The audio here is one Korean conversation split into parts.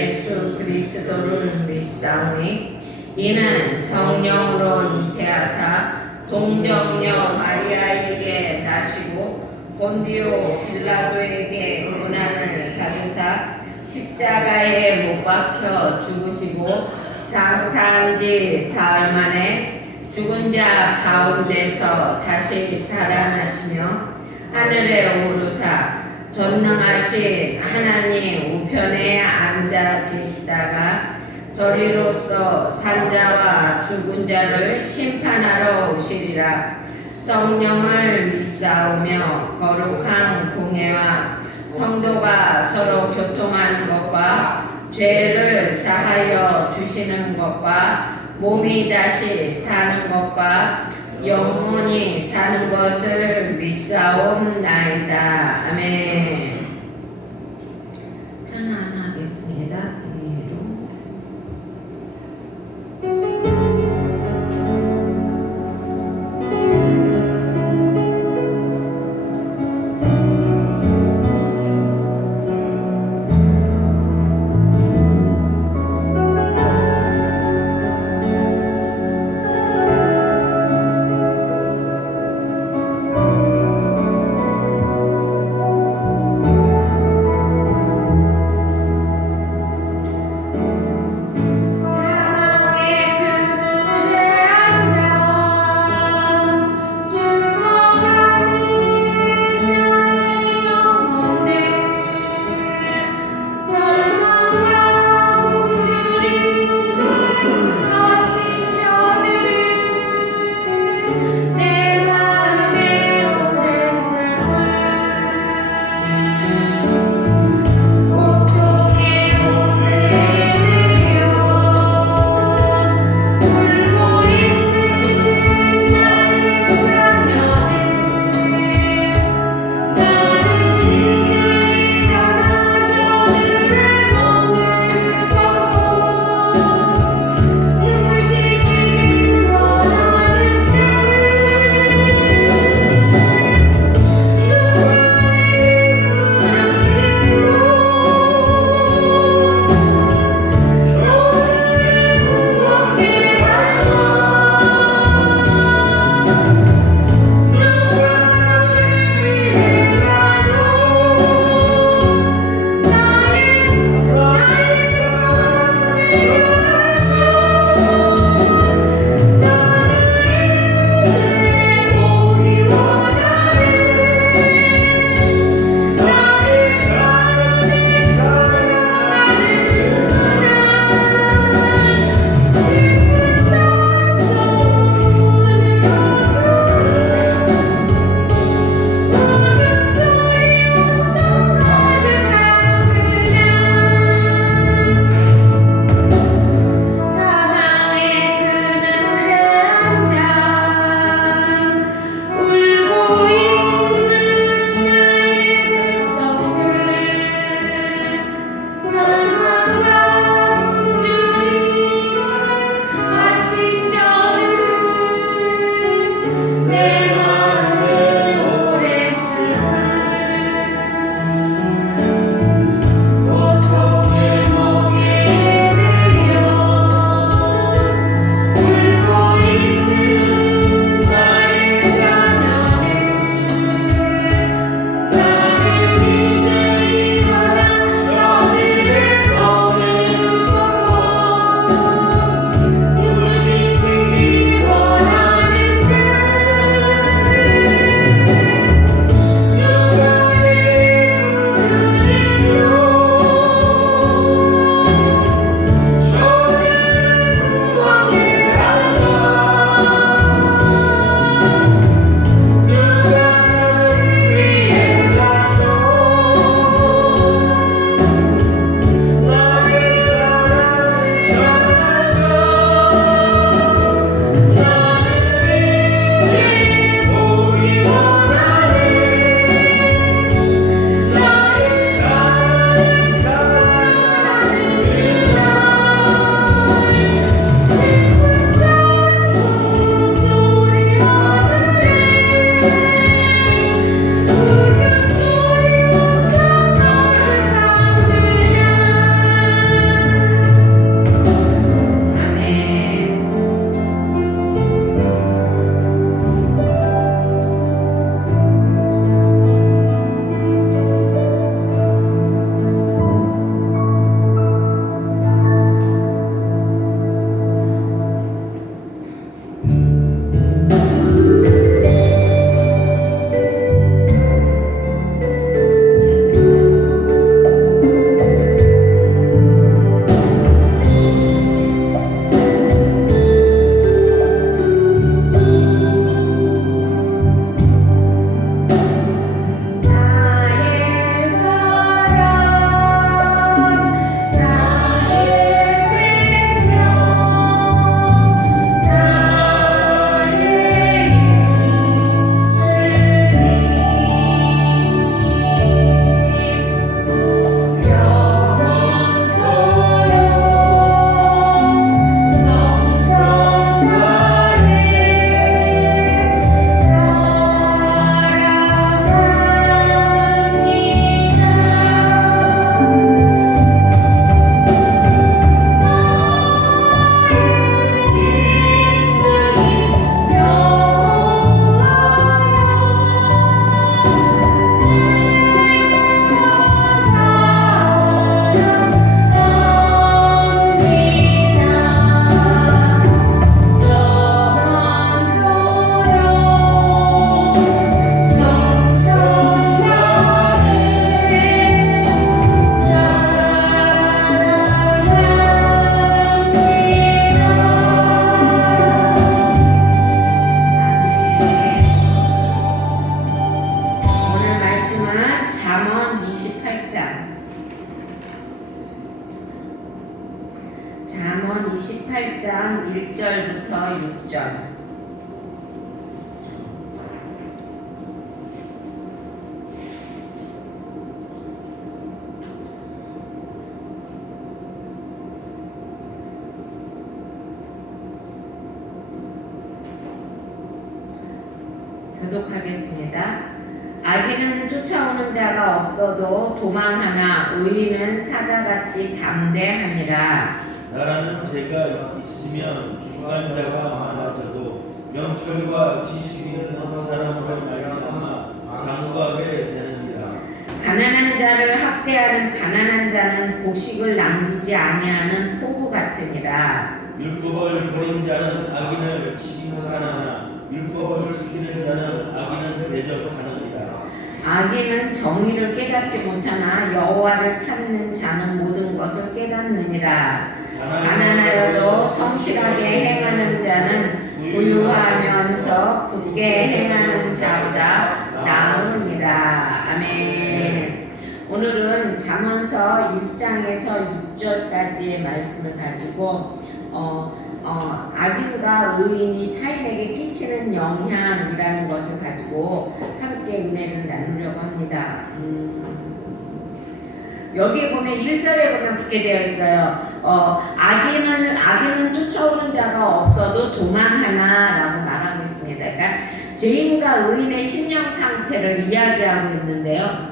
예수 그리스도를 믿사오니 이는 성령으로 잉태하사 동정녀 마리아에게 나시고 본디오 빌라도에게 고난을 받으사 십자가에 못 박혀 죽으시고 장사한 지 사흘 만에 죽은 자 가운데서 다시 살아나시며 하늘에 오르사 전능하신 하나님 우편에 앉아 계시다가 저리로서 산자와 죽은 자를 심판하러 오시리라. 성령을 믿사오며 거룩한 공회와 성도가 서로 교통하는 것과 죄를 사하여 주시는 것과 몸이 다시 사는 것과 영원히 사는 것을 믿사옵나이다. 아멘. 전환하겠습니다. 잠언 28장 1절부터 6절. 교독하겠습니다. 악인은 쫓아오는 자가 없어도 도망하나 의인은 사자같이 담대하니라. 나라는 죄가 있으면 주관자가 많아져도 명철과 지식이 있는 사람을 말미암아 장구하게 되느니라. 가난한 자를 학대하는 가난한 자는 곡식을 남기지 아니하는 포구 같으니라. 율법을 버린 자는 악인을 칭찬하나 율법을 지키는 자는 악인은 대적하느니라. 악인은 정의를 깨닫지 못하나 여호와를 찾는 자는 모든 것을 깨닫느니라. 가난하여도 성실하게 행하는 자는 부유하면서 굳게 행하는 자보다 나으니라. 아멘. 오늘은 잠언서 1장에서 6절까지의 말씀을 가지고 악인과 의인이 타인에게 끼치는 영향이라는 것을 가지고 함께 은혜를 나누려고 합니다. 여기에 보면 1절에 보면 그렇게 되어 있어요. 악인은 쫓아오는 자가 없어도 도망하나 라고 말하고 있습니다. 그러니까 죄인과 의인의 심령 상태를 이야기하고 있는데요.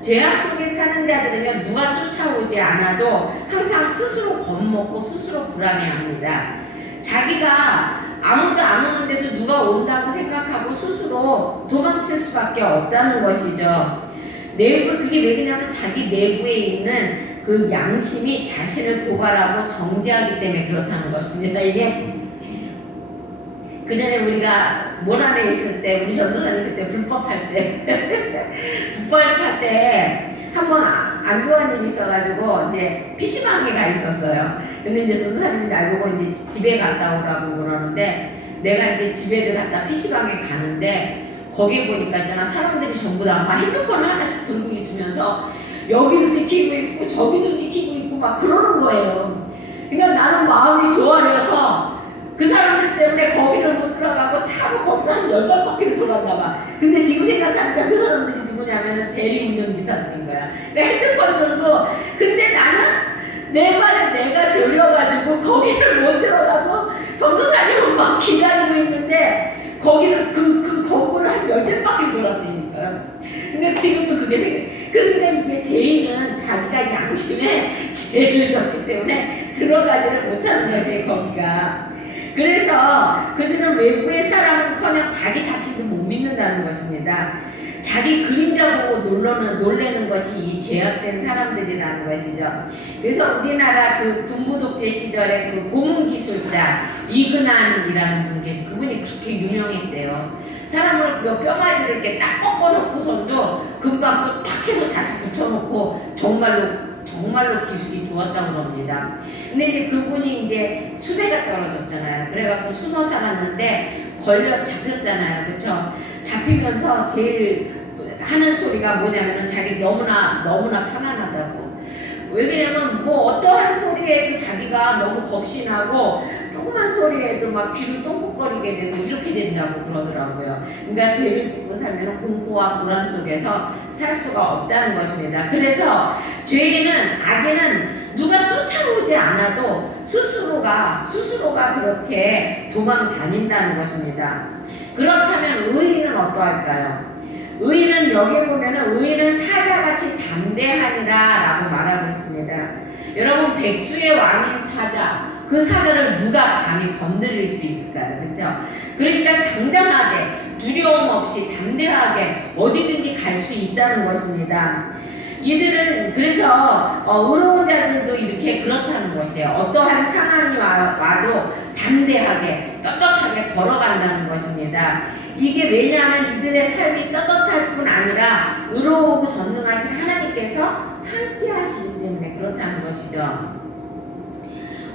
죄악 속에 사는 자들은요, 누가 쫓아오지 않아도 항상 스스로 겁먹고 스스로 불안해합니다. 자기가 아무도 안 오는데도 누가 온다고 생각하고 스스로 도망칠 수밖에 없다는 것이죠. 그게 왜 그러냐면 자기 내부에 있는 그 양심이 자신을 고발하고 정죄하기 때문에 그렇다는 것입니다. 이게 그 전에 우리가 모란에 있을 때 우리 전도사님 그때 불법할 때 한 번 안 좋아하는 일이 있어가지고 이제 PC방에 가 있었어요. 근데 이제 전도사님이 날 보고 이제 집에 갔다 오라고 그러는데 내가 이제 집에를 갔다 PC방에 가는데 거기에 보니까 있잖아 사람들이 전부 다 막 핸드폰을 하나씩 들고 있으면서 여기도 지키고 있고 저기도 지키고 있고 막 그러는 거예요. 그러니까 나는 마음이 조아려서 그 사람들 때문에 거기를 못 들어가고 차로 거기를 한 10바퀴를 돌았나 봐. 근데 지금 생각하니까 그 사람들이 누구냐면은 대리운전기사들인 거야. 그러니까 핸드폰 들고 근데 나는 내 말에 내가 졸려가지고 거기를 못 들어가고 전도사님은 막 기다리고 있는데 거기를 그 거구를 한 10바퀴 돌았다니까요. 근데 지금도 그게 생각. 그러니까 이게 죄인은 자기가 양심에 죄를 졌기 때문에 들어가지를 못하는 것이 거기가. 그래서 그들은 외부의 사람은커녕 자기 자신도 못 믿는다는 것입니다. 자기 그림자 보고 놀래는 것이 이 죄악된 사람들이라는 것이죠. 그래서 우리나라 그 군부 독재 시절에 그 고문기술자 이근한이라는 분 계시 그분이 그렇게 유명했대요. 사람을 몇 뼈마디를 이렇게 딱 꺾어놓고선도 금방 또 딱 해서 다시 붙여놓고 정말로 기술이 좋았다고 합니다. 근데 이제 그분이 이제 수배가 떨어졌잖아요. 그래갖고 숨어 살았는데 잡혔잖아요. 그쵸? 잡히면서 제일 하는 소리가 뭐냐면은 자기 너무나 편안하다고. 왜 그러냐면 뭐 어떠한 소리에도 자기가 너무 겁이 나고 조그만 소리에도 막 귀를 쫑긋거리게 되고 이렇게 된다고 그러더라고요. 그러니까 죄를 짓고 살면 공포와 불안 속에서 살 수가 없다는 것입니다. 그래서 악인은 누가 쫓아오지 않아도 스스로가 그렇게 도망 다닌다는 것입니다. 그렇다면 의인은 어떠할까요? 의인은 여기 보면은 의인은 사자같이 담대하니라 라고 말하고 있습니다. 여러분 백수의 왕인 사자, 그 사자를 누가 감히 건드릴 수 있을까요? 그렇죠? 그러니까 당당하게 두려움 없이 담대하게 어디든지 갈 수 있다는 것입니다. 이들은 그래서 의로운 자들도 이렇게 그렇다는 것이에요. 어떠한 상황이 와도 담대하게 떳떳하게 걸어간다는 것입니다. 이게 왜냐하면 이들의 삶이 떳떳할 뿐 아니라 의로우고 전능하신 하나님께서 함께 하시기 때문에 그렇다는 것이죠.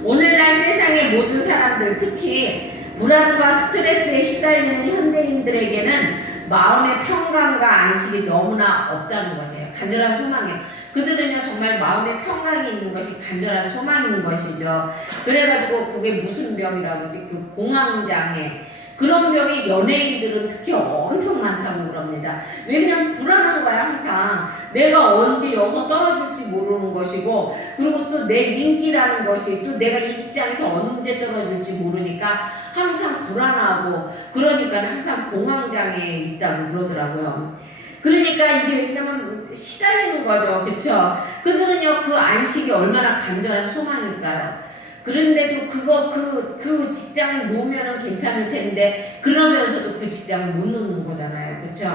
오늘날 세상의 모든 사람들, 특히 불안과 스트레스에 시달리는 현대인들에게는 마음의 평강과 안식이 너무나 없다는 것이에요. 간절한 소망이에요. 그들은요 정말 마음에 평강이 있는 것이 간절한 소망인 것이죠. 그래가지고 그게 무슨 병이라고 하지? 그 공황장애. 그런 병이 연예인들은 특히 엄청 많다고 그럽니다. 왜냐면 불안한 거야 항상. 내가 언제 여기서 떨어질지 모르는 것이고, 그리고 또 내 인기라는 것이 또 내가 이 직장에서 언제 떨어질지 모르니까 항상 불안하고, 그러니까 항상 공황장애에 있다고 그러더라고요. 그러니까 이게 왜냐면 시달리는 거죠. 그쵸? 그들은요 그 안식이 얼마나 간절한 소망일까요? 그런데도 그 직장을 놓으면 괜찮을 텐데, 그러면서도 그 직장을 못 놓는 거잖아요. 그쵸?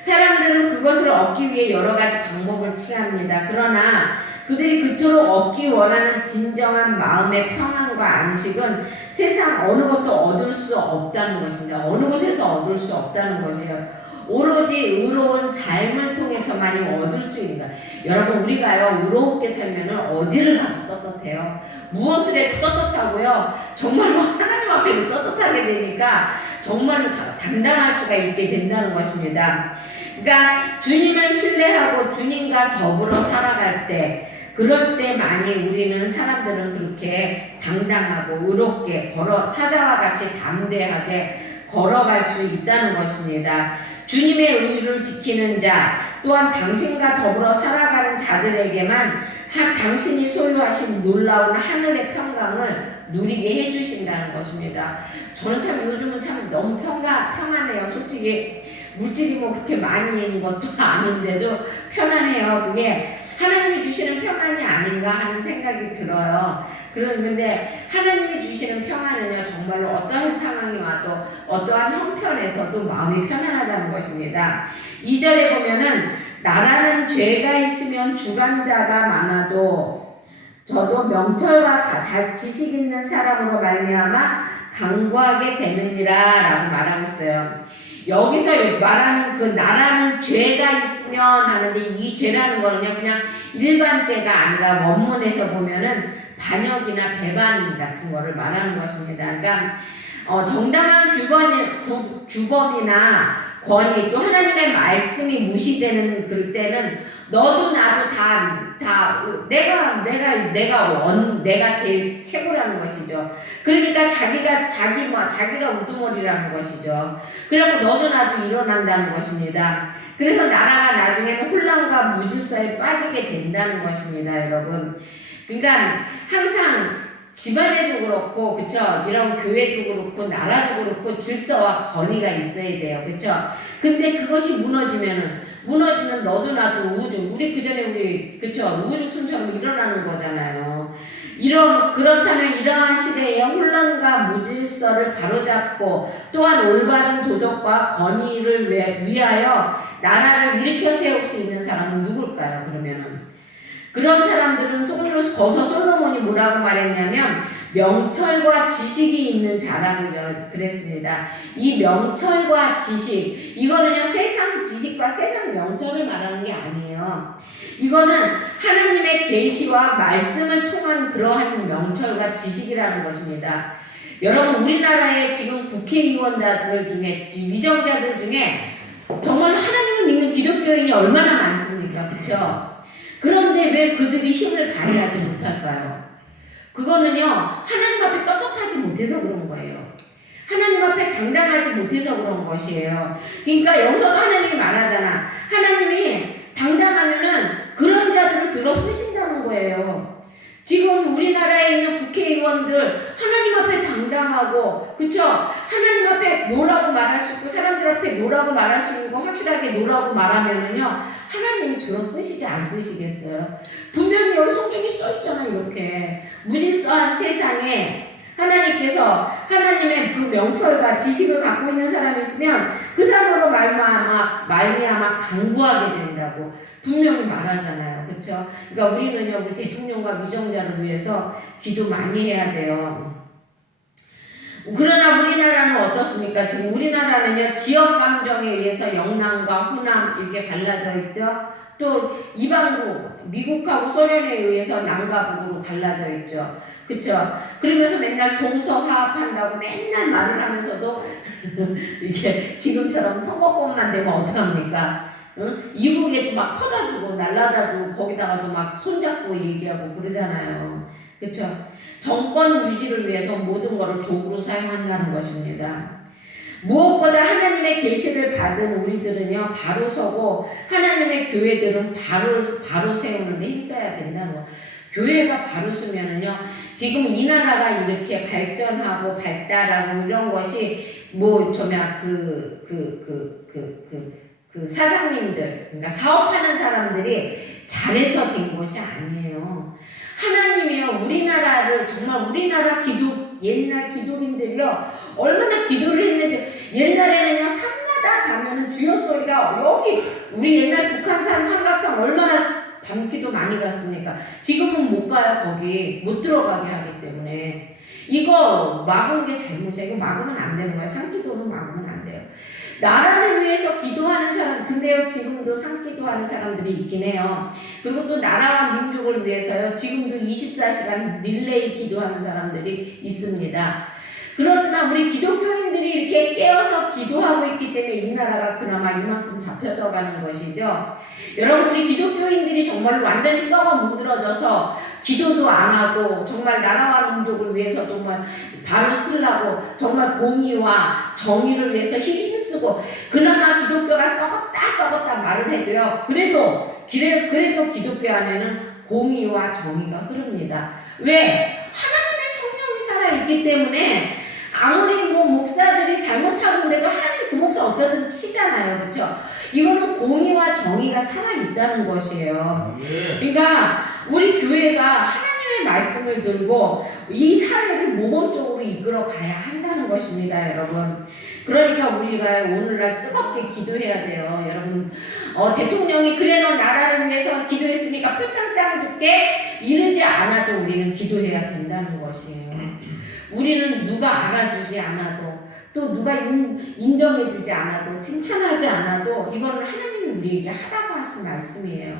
사람들은 그것을 얻기 위해 여러 가지 방법을 취합니다. 그러나 그들이 그토록 얻기 원하는 진정한 마음의 평안과 안식은 세상 어느 것도 얻을 수 없다는 것입니다. 어느 곳에서 얻을 수 없다는 것이에요. 오로지 의로운 삶을 통해서만이 얻을 수 있는 거예요. 여러분 우리가요 의롭게 살면은 어디를 가도 떳떳해요. 무엇을 해도 떳떳하고요. 정말로 하나님 앞에도 떳떳하게 되니까 정말로 당당할 수가 있게 된다는 것입니다. 그러니까 주님을 신뢰하고 주님과 더불어 살아갈 때, 그럴 때만이 우리는 사람들은 그렇게 당당하고 의롭게 사자와 같이 담대하게 걸어갈 수 있다는 것입니다. 주님의 의를 지키는 자, 또한 당신과 더불어 살아가는 자들에게만 당신이 소유하신 놀라운 하늘의 평강을 누리게 해주신다는 것입니다. 저는 참 요즘은 참 너무 평안해요. 솔직히 물질이 뭐 그렇게 많이 있는 것도 아닌데도 편안해요. 그게 하나님이 주시는 평안이 아닌가 하는 생각이 들어요. 그런데 하나님이 주시는 평안은요 정말로 어떠한 상황이 와도 어떠한 형편에서도 마음이 편안하다는 것입니다. 2절에 보면은 나라는 죄가 있으면 주관자가 많아도 저도 명철과 지식 있는 사람으로 말미암아 강구하게 되느니라 라고 말하고 있어요. 여기서 말하는 그 나라는 죄가 있으면 하는데, 이 죄라는 거는요 그냥 일반 죄가 아니라 원문에서 보면은 반역이나 배반 같은 거를 말하는 것입니다. 그러니까 정당한 규범이나 권위, 또 하나님의 말씀이 무시되는 그럴 때는 너도 나도 내가 제일 최고라는 것이죠. 그러니까 자기가 우두머리라는 것이죠. 그래서 너도 나도 일어난다는 것입니다. 그래서 나라가 나중에는 혼란과 무질서에 빠지게 된다는 것입니다, 여러분. 그러니까 항상 집안에도 그렇고, 그쵸? 이런 교회도 그렇고, 나라도 그렇고, 질서와 권위가 있어야 돼요. 그쵸? 근데 그것이 무너지면 너도 나도 우리 그전에 그쵸? 우주순처럼 일어나는 거잖아요. 그렇다면 이러한 시대에 혼란과 무질서를 바로잡고, 또한 올바른 도덕과 권위를 위하여 나라를 일으켜 세울 수 있는 사람은 누굴까요, 그러면은? 그런 사람들은 거기서 솔로몬이 뭐라고 말했냐면 명철과 지식이 있는 자라고 그랬습니다. 이 명철과 지식, 이거는요 세상 지식과 세상 명철을 말하는 게 아니에요. 이거는 하나님의 계시와 말씀을 통한 그러한 명철과 지식이라는 것입니다. 여러분 우리나라의 지금 국회의원들 중에 위정자들 중에 정말 하나님을 믿는 기독교인이 얼마나 많습니까? 그쵸? 그런데 왜 그들이 힘을 발휘하지 못할까요? 그거는요 하나님 앞에 떳떳하지 못해서 그런 거예요. 하나님 앞에 당당하지 못해서 그런 것이에요. 그러니까 여기서도 하나님이 말하잖아. 하나님이 당당하면은 그런 자들을 들어 쓰신다는 거예요. 지금 우리나라에 있는 국회의원들 하나님 앞에 당당하고, 그쵸? 하나님 앞에 노라고 말할 수 있고 사람들 앞에 노라고 말할 수 있는 거 확실하게 노라고 말하면은요 하나님이 들어 쓰시지 안 쓰시겠어요? 분명히 여기 성경에 써있잖아요. 이렇게 무질서한 세상에 하나님께서 하나님의 그 명철과 지식을 갖고 있는 사람이 있으면 그 사람으로 말미암아 강구하게 된다고 분명히 말하잖아요. 그렇죠? 그러니까 우리는요 우리 대통령과 위정자를 위해서 기도 많이 해야 돼요. 그러나 우리나라는 어떻습니까? 지금 우리나라는요 지역 감정에 의해서 영남과 호남 이렇게 갈라져 있죠. 또 이방국 미국하고 소련에 의해서 남과 북으로 갈라져 있죠. 그쵸? 그러면서 맨날 동서화합한다고 맨날 말을 하면서도 이게 지금처럼 선거법만 되면 어떡합니까? 응? 이북에도 막 퍼다 주고 날라다 주고 거기다가도 막 손잡고 얘기하고 그러잖아요. 그렇죠? 정권 유지를 위해서 모든 것을 도구로 사용한다는 것입니다. 무엇보다 하나님의 계시를 받은 우리들은요 바로 서고 하나님의 교회들은 바로 세우는데 힘써야 된다는 거. 교회가 바로 서면은요 지금 이 나라가 이렇게 발전하고 발달하고 이런 것이 뭐 그 사장님들 그러니까 사업하는 사람들이 잘해서 된 것이 아니에요. 하나님이요 우리나라를 정말 우리나라 옛날 기독인들이요 얼마나 기도를 했는지 옛날에는요 산마다 가면은 주여 소리가 여기 우리 옛날 북한산 삼각산 얼마나 밤기도 많이 갔습니까? 지금은 못 가요. 거기 못 들어가게 하기 때문에 이거 막은 게 잘못이에요. 이거 막으면 안 되는 거예요. 산기도는 막으면 안 돼요. 나라를 위해서 기도하는 사람, 근데요, 지금도 상기도하는 사람들이 있긴 해요. 그리고 또 나라와 민족을 위해서요, 지금도 24시간 릴레이 기도하는 사람들이 있습니다. 그렇지만 우리 기독교인들이 이렇게 깨어서 기도하고 있기 때문에 이 나라가 그나마 이만큼 잡혀져 가는 것이죠. 여러분, 우리 기독교인들이 정말 완전히 썩어 문드러져서 기도도 안 하고 정말 나라와 민족을 위해서도 뭐 바로 쓰려고 정말 공의와 정의를 위해서 힘쓰고 그나마 기독교가 썩었다 말을 해도요. 그래도 기독교 안에는 공의와 정의가 흐릅니다. 왜? 하나님의 성령이 살아있기 때문에 아무리 뭐 목사들이 잘못하고 그래도 하나님이 그 목사 어떻게든 치잖아요. 그렇죠? 이거는 공의와 정의가 살아있다는 것이에요. 그러니까 우리 교회가 하나님의 말씀을 들고 이 사회를 모범적으로 이끌어 가야 한다는 것입니다, 여러분. 그러니까 우리가 오늘날 뜨겁게 기도해야 돼요, 여러분. 대통령이 그래 너 나라를 위해서 기도했으니까 표창장 줄게 이러지 않아도 우리는 기도해야 된다는 것이에요. 우리는 누가 알아주지 않아도 또 누가 인정해주지 않아도 칭찬하지 않아도 이거는 하나님이 우리에게 하라고 하신 말씀이에요.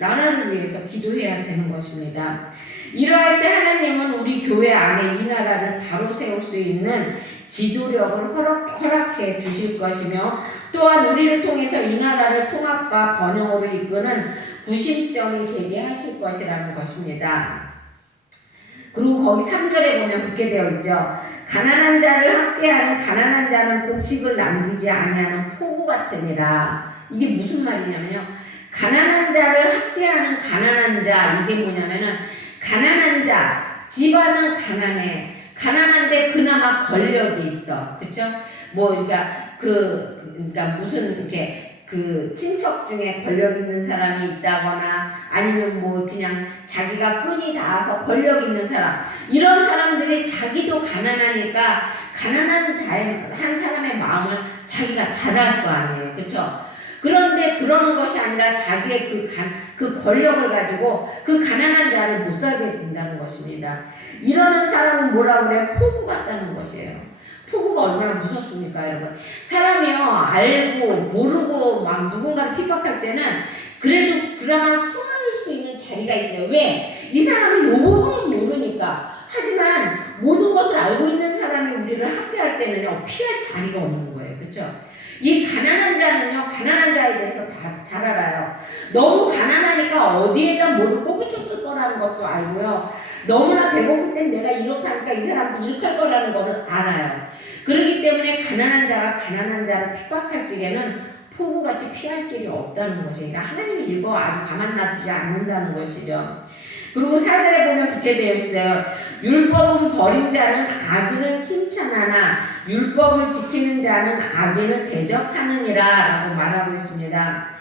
나라를 위해서 기도해야 되는 것입니다. 이러할 때 하나님은 우리 교회 안에 이 나라를 바로 세울 수 있는 지도력을 허락해 주실 것이며 또한 우리를 통해서 이 나라를 통합과 번영으로 이끄는 구심점이 되게 하실 것이라는 것입니다. 그리고 거기 3절에 보면 그렇게 되어 있죠. 가난한 자를 학대하는 가난한 자는 곡식을 남기지 아니하는 포구 같으니라. 이게 무슨 말이냐면요. 가난한 자를 학대하는 가난한 자 이게 뭐냐면은 가난한 자 집안은 가난해. 가난한데 그나마 권력이 있어. 그쵸? 뭐 그러니까 무슨 이렇게 그 친척 중에 권력 있는 사람이 있다거나 아니면 뭐 그냥 자기가 끈이 닿아서 권력 있는 사람 이런 사람들이 자기도 가난하니까 가난한 한 사람의 마음을 자기가 잘 알 거 아니에요. 그렇죠? 그런데 그러는 것이 아니라 자기의 그 권력을 가지고 그 가난한 자를 못 살게 된다는 것입니다. 이러는 사람은 뭐라고 그래요? 포구 같다는 것이에요. 포구가 얼마나 무섭습니까, 여러분? 사람이요, 알고, 모르고, 막 누군가를 핍박할 때는 그래도 그나마 숨을 수 있는 자리가 있어요. 왜? 이 사람은 요거는 모르니까. 하지만 모든 것을 알고 있는 사람이 우리를 학대할 때는요, 피할 자리가 없는 거예요. 그쵸? 이 가난한 자는요, 가난한 자에 대해서 다 잘 알아요. 너무 가난하니까 어디에다 뭐를 꼽으쳤을 거라는 것도 알고요. 너무나 배고플 땐 내가 이렇게 하니까 이 사람도 이렇게 할 거라는 거를 알아요. 그렇기 때문에 가난한 자가 가난한 자를 핍박할 적에는 포구같이 피할 길이 없다는 것이에요. 그러니까 하나님이 이거 아주 가만 놔두지 않는다는 것이죠. 그리고 4절에 보면 그렇게 되어 있어요. 율법은 버린 자는 악인을 칭찬하나 율법을 지키는 자는 악인을 대적하느니라 라고 말하고 있습니다.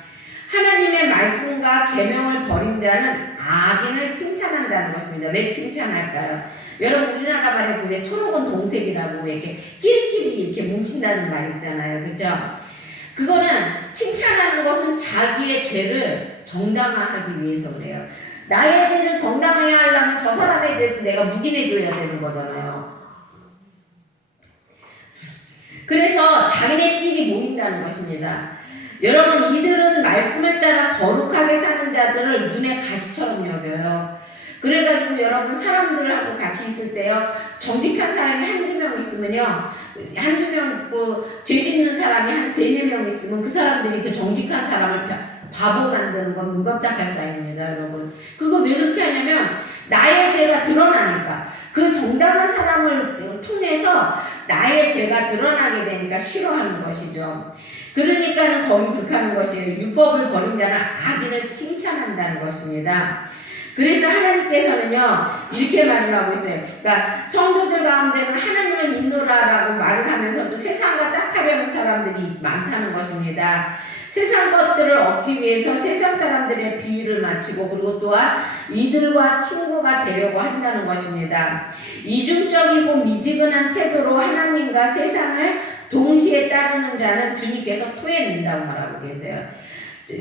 하나님의 말씀과 계명을 버린 자는 악인을 칭찬한다는 것입니다. 왜 칭찬할까요? 여러분 우리나라 말에 왜 초록은 동색이라고 이렇게 끼리끼리 이렇게 뭉친다는 말 있잖아요. 그죠? 그거는 칭찬하는 것은 자기의 죄를 정당화하기 위해서 그래요. 나의 죄를 정당해야 하려면 저 사람의 죄도 내가 묵인해줘야 되는 거잖아요. 그래서 자기네끼리 모인다는 것입니다. 여러분 이들은 말씀을 따라 거룩하게 사는 자들을 눈에 가시처럼 여겨요. 그래가지고 여러분 사람들하고 같이 있을 때요, 정직한 사람이 한두 명 있으면요, 한두 명 있고 죄 짓는 사람이 한 세네 명 있으면 그 사람들이 그 정직한 사람을 바보 만드는 건 눈 깜짝할 사이입니다, 여러분. 그거 왜 그렇게 하냐면 나의 죄가 드러나니까. 그 정당한 사람을 통해서 나의 죄가 드러나게 되니까 싫어하는 것이죠. 그러니까는 거기 그렇게 하는 것이에요. 율법을 버린 자는 악인을 칭찬한다는 것입니다. 그래서 하나님께서는요, 이렇게 말을 하고 있어요. 그러니까 성도들 가운데는 하나님을 믿노라라고 말을 하면서도 세상과 짝하려는 사람들이 많다는 것입니다. 세상 것들을 얻기 위해서 세상 사람들의 비위를 맞추고, 그리고 또한 이들과 친구가 되려고 한다는 것입니다. 이중적이고 미지근한 태도로 하나님과 세상을 동시에 따르는 자는 주님께서 토해낸다고 말하고 계세요.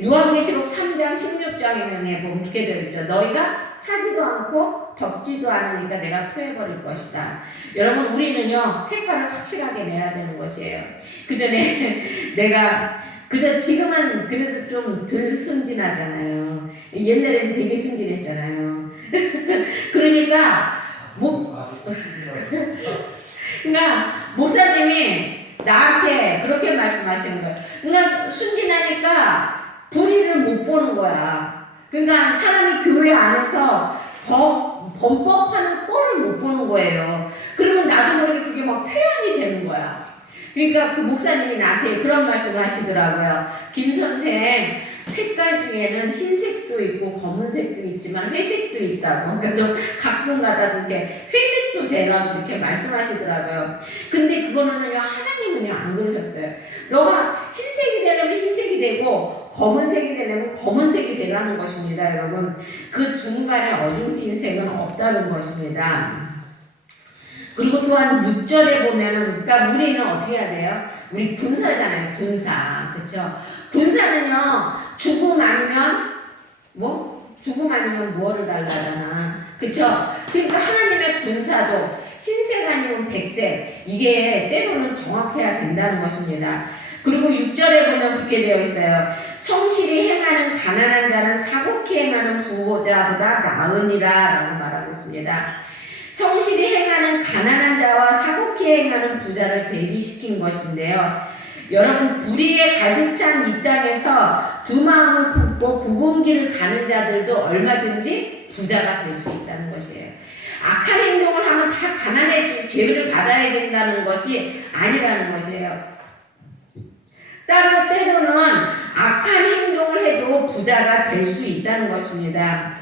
요한계시록 3장 16장에 보면 이렇게 되어 있죠. 너희가 사지도 않고 덮지도 않으니까 내가 토해버릴 것이다. 여러분, 우리는요, 색깔을 확실하게 내야 되는 것이에요. 그 전에 내가 그저 지금은 그래도 좀 덜 순진하잖아요. 옛날에는 되게 순진했잖아요. 그러니까 그러니까 목사님이 나한테 그렇게 말씀하시는 거예요. 그러니까 순진하니까 불의를 못 보는 거야. 그러니까 사람이 교회 안에서 범법하는 꼴을 못 보는 거예요. 그러면 나도 모르게 그게 막 표현이 되는 거야. 그러니까 그 목사님이 나한테 그런 말씀을 하시더라고요. 김 선생, 색깔 중에는 흰색도 있고 검은색도 있지만 회색도 있다고. 그래도 가끔가다 이렇게 회색도 되라고 이렇게 말씀하시더라고요. 근데 그거는요, 하나님은요 안 그러셨어요. 너가 흰색이 되려면 흰색이 되고 검은색이 되려면 검은색이 되라는 것입니다, 여러분. 그 중간에 어중뛴 색은 없다는 것입니다. 그리고 또한 6절에 보면은, 그러니까 우리는 어떻게 해야 돼요? 우리 군사잖아요, 군사. 그쵸? 군사는요, 죽음 아니면 뭐를 달라잖아. 그쵸? 그러니까 하나님의 군사도 흰색 아니면 백색, 이게 때로는 정확해야 된다는 것입니다. 그리고 6절에 보면 그렇게 되어 있어요. 성실히 행하는 가난한 자는 사곡히 행하는 부자보다 나으니라 라고 말하고 있습니다. 성실히 행하는 가난한 자와 사곡히 행하는 부자를 대비시킨 것인데요. 여러분, 불의에 가득 찬 이 땅에서 두 마음을 품고 굽은 길을 가는 자들도 얼마든지 부자가 될 수 있다는 것이에요. 악한 행동을 하면 다 가난해지고 죄를 받아야 된다는 것이 아니라는 것이에요. 따로 때로는 악한 행동을 해도 부자가 될 수 있다는 것입니다.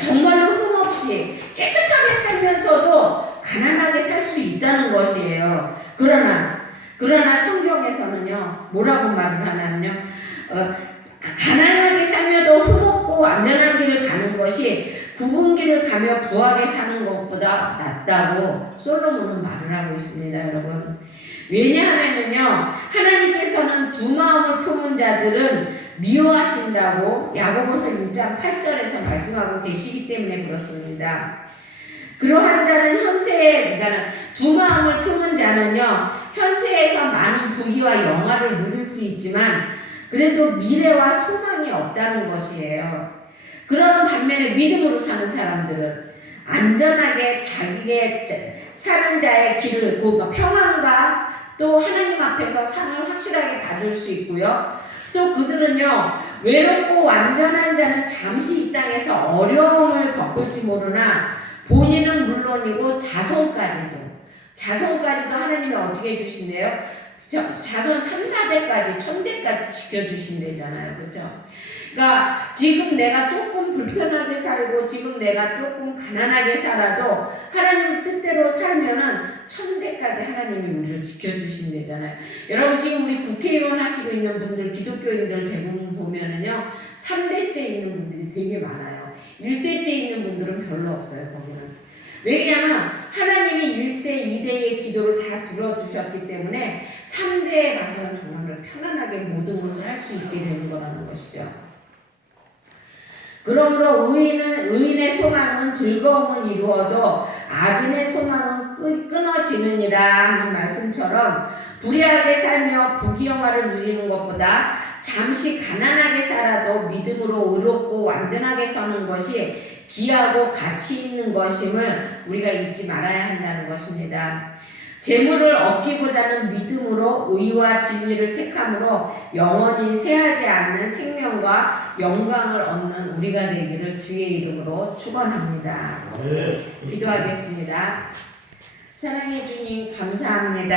정말로 흠없이 깨끗하게 살면서도 가난하게 살 수 있다는 것이에요. 그러나 성경에서는요, 뭐라고 말을 하냐면요, 가난하게 살며도 흠없고 완전한 길을 가는 것이 굽은 길을 가며 부하게 사는 것보다 낫다고 솔로몬은 말을 하고 있습니다, 여러분. 왜냐하면요, 하나님께서는 두 마음을 품은 자들은 미워하신다고 야고보서 1장 8절에서 말씀하고 계시기 때문에 그렇습니다. 그러한 자는 그러니까 두 마음을 품은 자는요, 현세에서 많은 부귀와 영화를 누릴 수 있지만 그래도 미래와 소망이 없다는 것이에요. 그러는 반면에 믿음으로 사는 사람들은 안전하게 자기의 사는 자의 길을, 그러니까 평안과 또 하나님 앞에서 상을 확실하게 받을 수 있고요. 또 그들은요, 외롭고 완전한 자는 잠시 이 땅에서 어려움을 겪을지 모르나 본인은 물론이고 자손까지도 하나님이 어떻게 해주신대요? 자손 3, 4대까지 1000대까지 지켜주신대잖아요. 그렇죠? 그러니까 지금 내가 조금 불편하게 살고 지금 내가 조금 가난하게 살아도 하나님 뜻대로 살면은 1000대까지 하나님이 우리를 지켜주신대잖아요. 여러분, 지금 우리 국회의원 하시고 있는 분들, 기독교인들 대부분 보면은요, 3대째 있는 분들이 되게 많아요. 1대째 있는 분들은 별로 없어요, 거기는. 왜냐하면 하나님이 1대, 2대의 기도를 다 들어주셨기 때문에 3대에 가서는 정말 편안하게 모든 것을 할 수 있게 되는 거라는 것이죠. 그러므로 의인의 소망은 즐거움을 이루어도 악인의 소망은 끊어지느니라 하는 말씀처럼 불의하게 살며 부귀영화를 누리는 것보다 잠시 가난하게 살아도 믿음으로 의롭고 완전하게 서는 것이 귀하고 가치 있는 것임을 우리가 잊지 말아야 한다는 것입니다. 재물을 얻기보다는 믿음으로 의와 진리를 택함으로 영원히 쇠하지 않는 생명과 영광을 얻는 우리가 되기를 주의 이름으로 축원합니다. 네. 기도하겠습니다. 사랑해 주님 감사합니다.